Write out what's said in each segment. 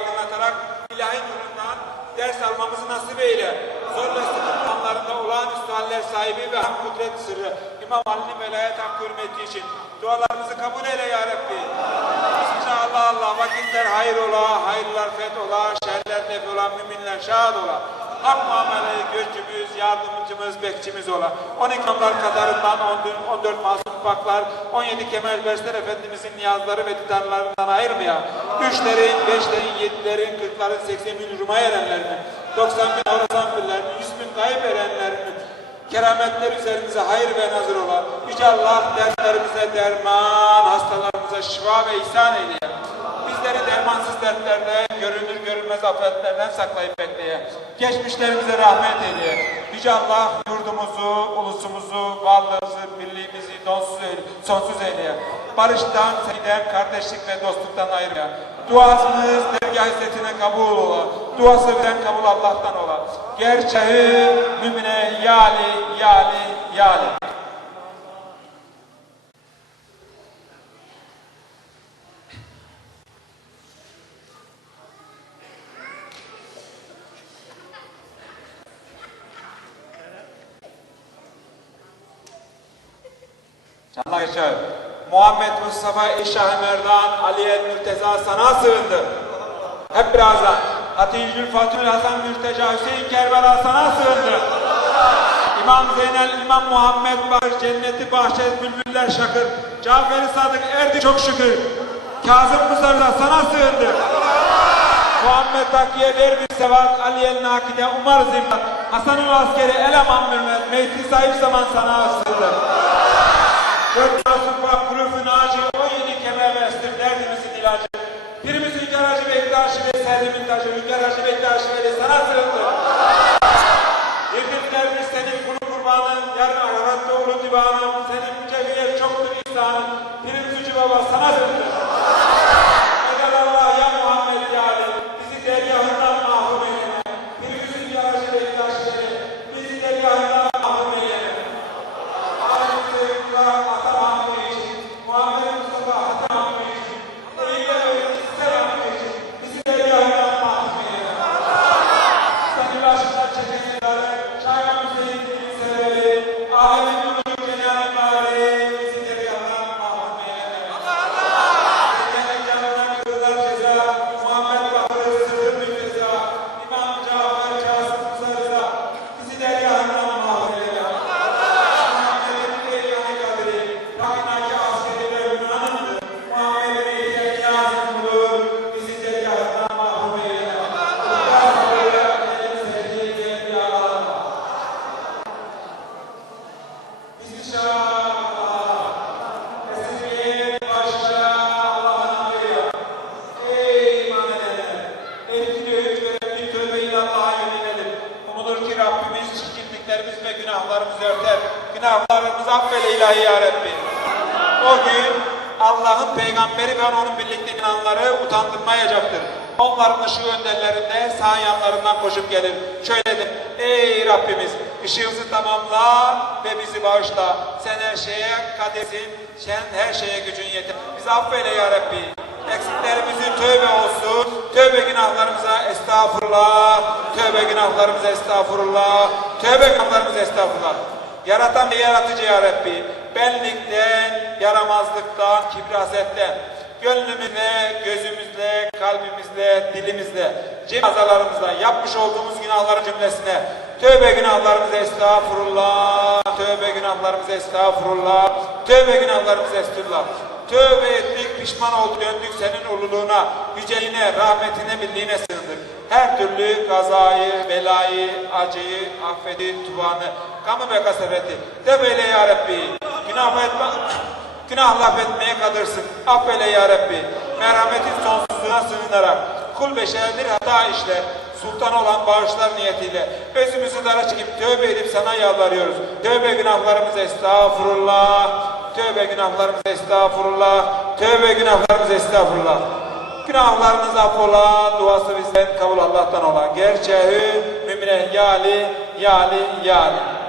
aydınlatarak ilahi nurundan ders almamızı nasip eyle. Zor ve sıkıntı anlarında olağanüstü haller sahibi ve hak kudret sırrı İmam Ali'nin velayet hakkı hürmeti için dualarımızı kabul eyle ya Rabbi. İnşallah Allah vakitler hayır ola, hayırlar feth ola, şerler def ola, müminler şad ola. Hak muameleyi gözcümüz, yardımcımız, bekçimiz ola. 12 imamlar kadarından 14, 14 masum paklar, 17 Kemal Bersler Efendimizin niyazları ve didarlarından ayırmaya, üçlerin, beşlerin, yedilerin, kırkların, seksen bin ruma erenlerini, 90 bin orasan birlerini, 100 bin kayıp erenlerini, kerametler üzerimize hayır ve nazır ola. Yüce Allah dertlerimize derman, hastalarımıza şifa ve ihsan eyle. Bizleri dermansız dertlerde, görünür görünmez afetlerden saklayıp bekleye. Geçmişlerimize rahmet eyle. Yüce Allah yurdumuzu, ulusumuzu, varlığımızı, birliğimizi donsuz eyle, sonsuz eyle. Barıştan, sevgiden, kardeşlik ve dostluktan ayırmaya. Duamız dergah hizmetine kabul ola. Duası veren kabul Allah'tan ola. Gerçeği mümine yali, yali, yali. Canlar geçer. Muhammed Mustafa İşah Merdan Ali El Mürteza sana sığındı. Hep birazdan. Hatice'ül Fatihül Hasan Mürteca Hüseyin Kerbela sana sığındı. İmam Zeynel İmam Muhammed Bahar Cenneti Bahçe Bülbüller Şakır Cafer-i Sadık erdi çok şükür. Kazım Muzarda sana sığındı. Muhammed Takiye Verbi Sevat Ali El Nakide Umar Zimmat Hasanül Askeri Eleman Mürmet Mevki sahip zaman sana sığındı. Dört masum bak kulüfün ağacı, o yedi kemer ve estir derdimizin ilacı. Pirimizin garajı bektaşı ve serdimin taşı, hünkârajı Affeyle ilahi ya Rabbi. O gün Allah'ın peygamberi ve onun birlikte inanları utandırmayacaktır. Onların ışığı önderlerinde sağ yanlarından koşup gelir. Şöyle dedim, ey Rabbimiz ışığımızı tamamla ve bizi bağışla. Sen her şeye kadirsin, sen her şeye gücün yeter. Bizi affeyle ya Rabbi. Eksiklerimizi tövbe olsun. Tövbe günahlarımıza estağfurullah. Tövbe günahlarımıza estağfurullah. Tövbe günahlarımıza estağfurullah. Yaratan ve yaratıcı ya Rabbi. Benlikten, yaramazlıktan, kibrasetten, gönlümüzle, gözümüzle, kalbimizle, dilimizle, cenazalarımızla yapmış olduğumuz günahların cümlesine tövbe günahlarımıza estağfurullah, tövbe günahlarımıza estağfurullah, tövbe günahlarımıza estağfurullah. Tövbe ettik, pişman olduk, döndük senin ululuğuna, yüceliğine, rahmetine, birliğine sığındık. Her türlü kazayı, belayı, acıyı, affedi, tufanı, gamı ve kasafeti. Tövbeyle ya Rabbi. Günah affetme, günahla affetmeye kadırsın. Affeyle ya Rabbi. Merhametin sonsuzluğuna sığınarak. Kul beşerdir hata işler. Sultan olan bağışlar niyetiyle özümüzü dara çekip tövbe edip sana yalvarıyoruz. Tövbe günahlarımıza estağfurullah. Tövbe günahlarımıza estağfurullah. Tövbe günahlarımıza estağfurullah. Günahlarınız affola, duası bizden kabul Allah'tan ola. Gerçeği mümine yali, yali, yali.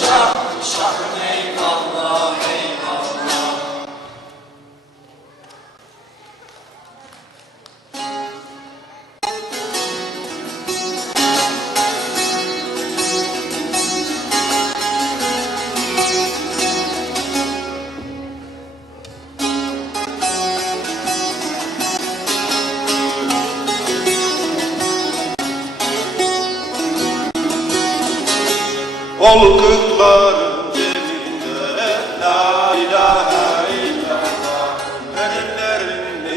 Şah şah eyvallah eyvallah kız